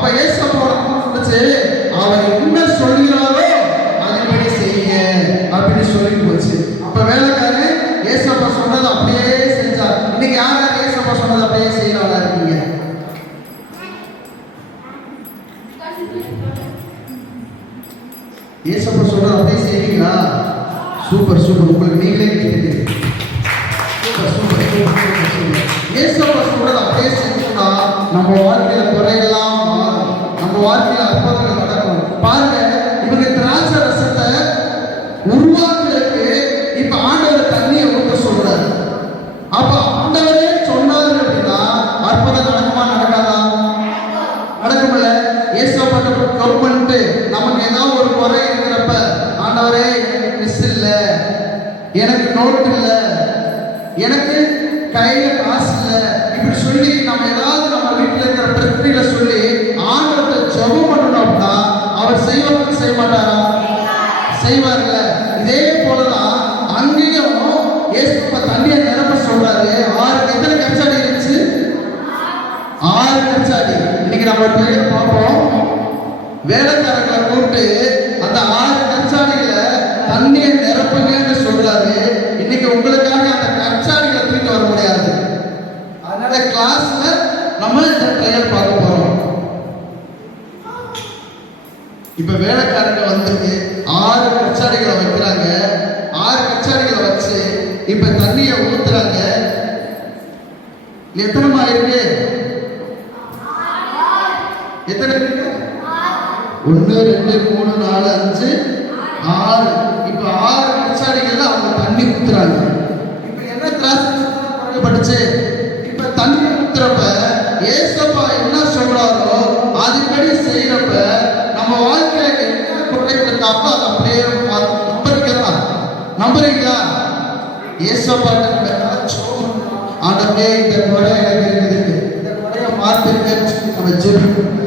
அப்ப ஏசப்பாவோட சொல்லுச்சு, அவர் என்ன சொல்கிறாரோ அதன்படி செய்யுங்க அப்படின்னு சொல்லி போச்சு. அப்ப வேலைக்காரன் ஏசப்பா சொன்னதை அப்படியே செஞ்சார். இன்னைக்கு யார் யார் ஏசப்பா சொன்னதை அப்படியே செய்யறாளா இருக்கீங்க? ஏசப்பா சொல்றதை அப்படியே செய்வீங்களா? Super super. உங்களுக்கு நீங்களே கேட்குறீங்க. Super super super super. ஏசப்பா சொல்றதை அப்படியே செஞ்சோம்னா நம்ம வாழ்க்கையில குறையெல்லாம் மாறும், நம்ம வாழ்க்கையில அற்புதங்கள் நடக்கும். பாருங்க, இவங்க திராட்சை ரசத்தை உருவாக்குறதுக்கு இப்ப ஆண்டவர் தண்ணியை ஊற்ற சொல்றாரு. அப்ப ஆண்டவரே சொன்னாரு அப்படின்னா அற்புதம் நடக்குமா நடக்காதா? நடக்கும்ல. ஏசப்பா கவர்மெண்ட் நமக்கு ஏதாவது ஒரு குறை இருக்கிறப்ப, ஆண்டவரே மிஸ் இல்ல, எனக்கு நோட் இல்ல, எனக்கு கையில காசு இல்ல, இப்படி சொல்லி நம்ம ஏதாவது நம்ம வீட்டில் இருக்கிற பிரச்சனைகளை சொல்லி ஆண்டவர்கிட்ட ஜெபம் பண்ணணும் அப்படின்னா அவர் செய்வாங்க செய்ய மாட்டாரா? செய்வார்ல. இதே போலதான் அங்கேயும் ஏசப்பா தண்ணியை நிரப்ப சொல்றாரு. 6 எத்தனை கச்சாடி இருந்துச்சு? 6 கச்சாடி. இன்னைக்கு நம்ம பிள்ளைகளை பார்ப்போம், வேலைக்காரர்களை கூப்பிட்டு அந்த 6 கச்சாடிகளை தண்ணியை நிரப்புங்கன்னு சொல்றாரு. இன்னைக்கு உங்களுக்காக அந்த கச்சாடிகளை தூக்கிட்டு வர முடியாது. அதனால கிளாஸ்ல நம்ம இந்த ட்ரையல் பார்க்க போறோம். இப்ப வேலைக்காரங்க வந்துட்டு 6 கச்சாடிகளை வைக்கிறாங்க. 6 கச்சாடிகளை வச்சு இப்ப தண்ணியை ஊத்துறாங்க. எத்தனைமா இருக்கு? எத்தனை இருக்கு? 1 2 3 4 5 6. இப்ப 6 கச்சாடிகள்ல அவங்க தண்ணி ஊத்துறாங்க. இப்ப என்ன திராட்சை படிச்சு இப்ப தண்ணி ஊத்துறப்ப ஏசப்பா என்ன சொல்றாரோ அதுபடி செய்யறப்ப நம்ம வாழ்க்கையில என்ன குறைகள் இருந்தாப்போ அது அப்படியே நம்புறீங்களா? ஏசப்பா ஆண்டவரே இந்த குறை எனக்கு இருக்குது, இந்த குறைய மாத்திருக்கேன்னு சொல்லி நம்ம ஜெபிக்கணும்.